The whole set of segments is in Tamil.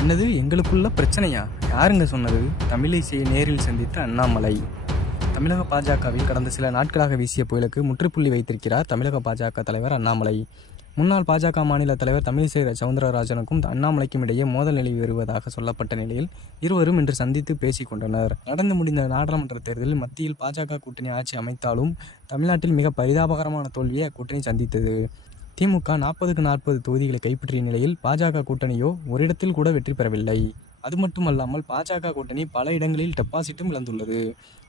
என்னது எங்களுக்குள்ள பிரச்சனையா? யாருங்க சொன்னது? தமிழிசையை நேரில் சந்தித்த அண்ணாமலை. தமிழக பாஜகவில் கடந்த சில நாட்களாக வீசிய புயலுக்கு முற்றுப்புள்ளி வைத்திருக்கிறார் தமிழக பாஜக தலைவர் அண்ணாமலை. முன்னாள் பாஜக மாநில தலைவர் தமிழிசை சவுந்தரராஜனுக்கும் அண்ணாமலைக்கும் இடையே மோதல் நிலவி வருவதாக சொல்லப்பட்ட நிலையில் இருவரும் இன்று சந்தித்து பேசிக் கொண்டனர். நடந்து முடிந்த நாடாளுமன்ற தேர்தலில் மத்தியில் பாஜக கூட்டணி ஆட்சி அமைத்தாலும் தமிழ்நாட்டில் மிக பரிதாபகரமான தோல்வியை அக்கூட்டணி சந்தித்தது. திமுக 40க்கு 40 தொகுதிகளை கைப்பற்றிய நிலையில் பாஜக கூட்டணியோ ஒரு இடத்தில் கூட வெற்றி பெறவில்லை. அது மட்டுமல்லாமல் பாஜக கூட்டணி பல இடங்களில் டெபாசிட்டும் இழந்துள்ளது.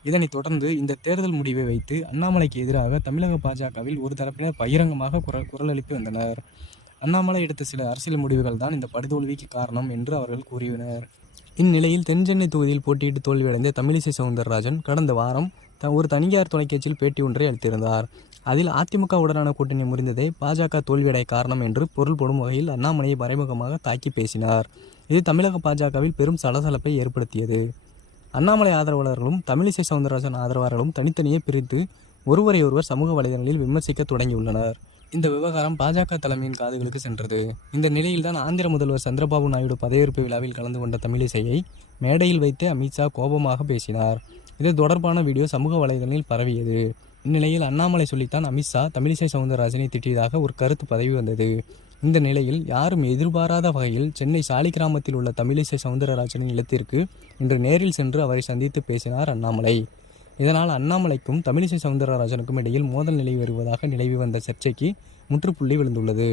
இதனைத் தொடர்ந்து இந்த தேர்தல் முடிவை வைத்து அண்ணாமலைக்கு எதிராக தமிழக பாஜகவில் ஒரு தரப்பினர் பகிரங்கமாக குரல் எழுப்பி வந்தனர். அண்ணாமலை எடுத்த சில அரசியல் முடிவுகள் தான் இந்த படுதோல்விக்கு காரணம் என்று அவர்கள் கூறினர். இந்நிலையில் தென்சென்னை தொகுதியில் போட்டியிட்டு தோல்வியடைந்த தமிழிசை சவுந்தரராஜன் கடந்த வாரம் ஒரு தனியார் தொலைக்காட்சியில் பேட்டி ஒன்றை அளித்திருந்தார். அதில் அதிமுகவுடனான கூட்டணி முறிந்ததே பாஜக தோல்வியடைய காரணம் என்று பொருள் போடும் வகையில் அண்ணாமலையை மறைமுகமாக தாக்கி பேசினார். இது தமிழக பாஜகவில் பெரும் சலசலப்பை ஏற்படுத்தியது. அண்ணாமலை ஆதரவாளர்களும் தமிழிசை சவுந்தரராஜன் ஆதரவாளர்களும் தனித்தனியே பிரித்து ஒருவரையொருவர் சமூக வலைதளங்களில் விமர்சிக்க தொடங்கியுள்ளனர். இந்த விவகாரம் பாஜக தலைமையின் காதுகளுக்கு சென்றது. இந்த நிலையில்தான் ஆந்திர முதல்வர் சந்திரபாபு நாயுடு பதவியேற்பு விழாவில் கலந்து கொண்ட தமிழிசையை மேடையில் வைத்து அமித்ஷா கோபமாக பேசினார். இது தொடர்பான வீடியோ சமூக வலைதளங்களில் பரவியது. இந்நிலையில் அண்ணாமலை சொல்லித்தான் அமித்ஷா தமிழிசை சவுந்தரராஜனை திட்டியதாக ஒரு கருத்து பதவி வந்தது. இந்த நிலையில் யாரும் எதிர்பாராத வகையில் சென்னை சாலிகிராமத்தில் உள்ள தமிழிசை சவுந்தரராஜனின் இல்லத்திற்கு இன்று நேரில் சென்று அவரை சந்தித்து பேசினார் அண்ணாமலை. இதனால் அண்ணாமலைக்கும் தமிழிசை சவுந்தரராஜனுக்கும் இடையில் மோதல் நிலை வருவதாக நிலவி வந்த சர்ச்சைக்கு முற்றுப்புள்ளி விழுந்துள்ளது.